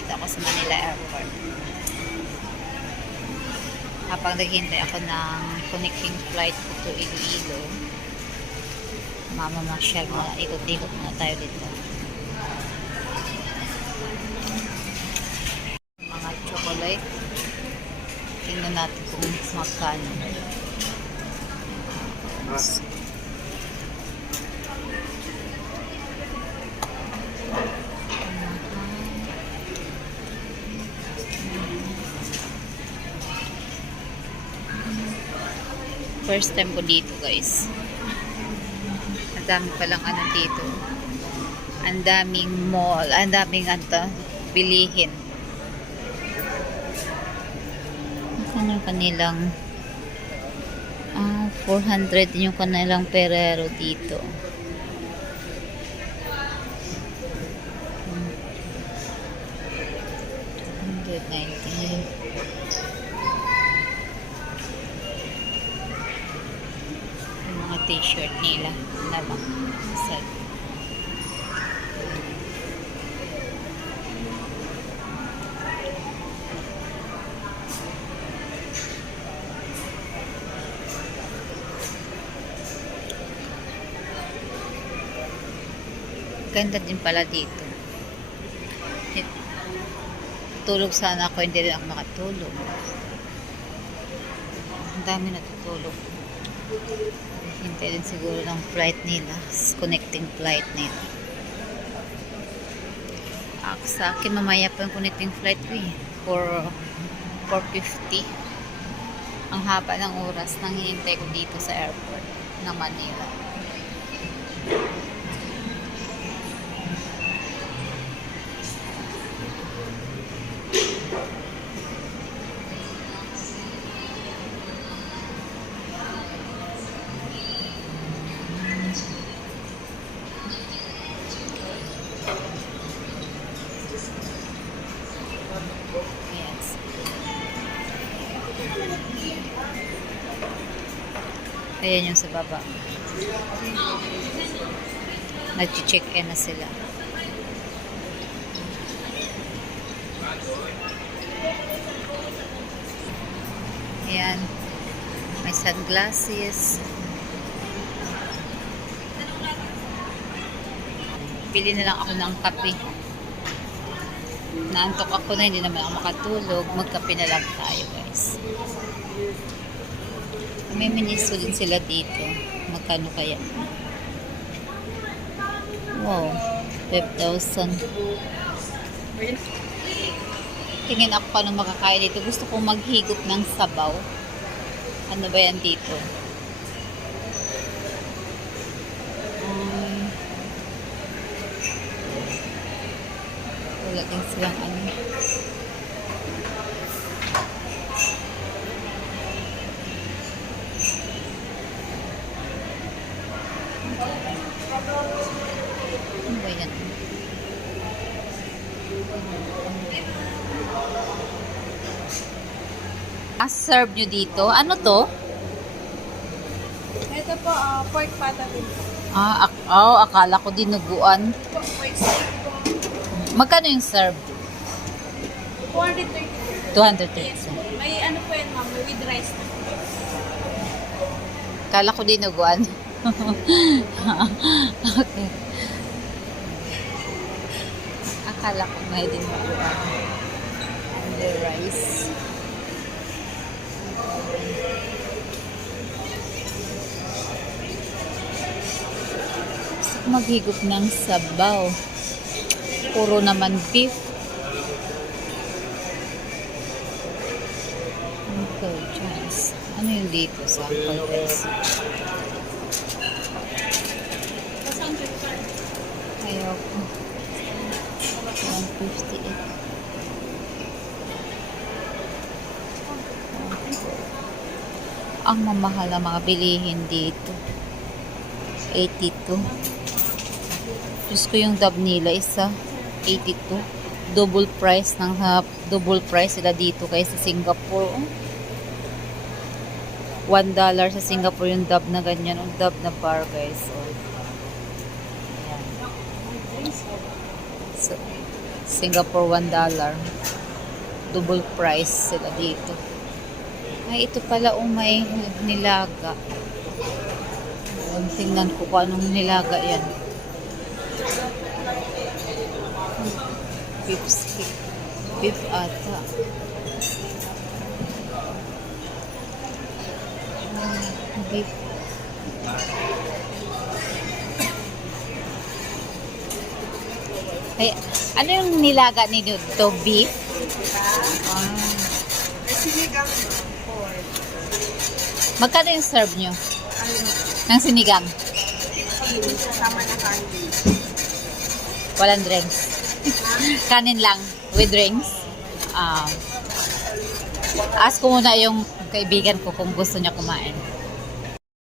dito ako sa Manila Airport. Habang naghihintay ako ng connecting flight to Iloilo, mamamasyal muna, ikot-ikot muna tayo dito. Mga chocolate. Tingnan natin kung magkano. First time ko dito, guys. Ang dami palang ano dito. Ang daming mall. Ang daming bilihin. Ano yung kanilang 400 yung kanilang Ferrero dito. $119. T-shirt nila naman sad. Ganda din pala dito. Tulog sana ako, hindi rin ako makatulog. Ang dami natutulog. Hintay din siguro ng flight nila, connecting flight nila. Sa akin mamaya pa yung connecting flight ko eh, 4:50. Ang haba ng oras nang hinintay ko dito sa airport ng Manila. Ayan yung sa baba. Nag-check-in na sila. Ayan. May sunglasses. Pili na lang ako ng kape. Naantok ako na, hindi naman ako makatulog. Magkape na lang tayo, guys. May miniso din sila dito. Magkano kaya? Wow. 5,000. Tingin ako paano makakain dito. Gusto kong maghigop ng sabaw. Ano ba yan dito? Wala din silang ano. Ano ba yan? Serve nyo dito. Ano to? Ito po, pork pata din po. Akala ko dinuguan. Pork steak po. Magkano yung serve? 430. 230. Yes po. May ano po yan, ma'am, with rice na po. Akala ko dinuguan. Okay. Akala ko may dinuguan. And the rice. Gusto ko maghigop ng sabaw. Puro naman beef. Okay, chance. Ano yung dito sa Cortez? Ayaw ko. 158. Ang mamahal na mga bilihin dito. 82. Diyos ko yung dab nila isa. 82. Double price sila dito kaysa Singapore. $1 sa Singapore yung dab na ganyan. Yung dab na bar, guys. So, Singapore $1. Double price sila dito. Ay, ito pala may nilaga. Tingnan ko kung anong nilaga yan. Beef stick. Beef ata. Beef. Ay, ano yung nilaga ninyo dito? Beef? Ah. Sinigang Magkano yung serve nyo? Ng sinigang? kasama na candy. Walang drinks. Kanin lang with drinks. Ask ko muna yung kaibigan ko kung gusto niya kumain.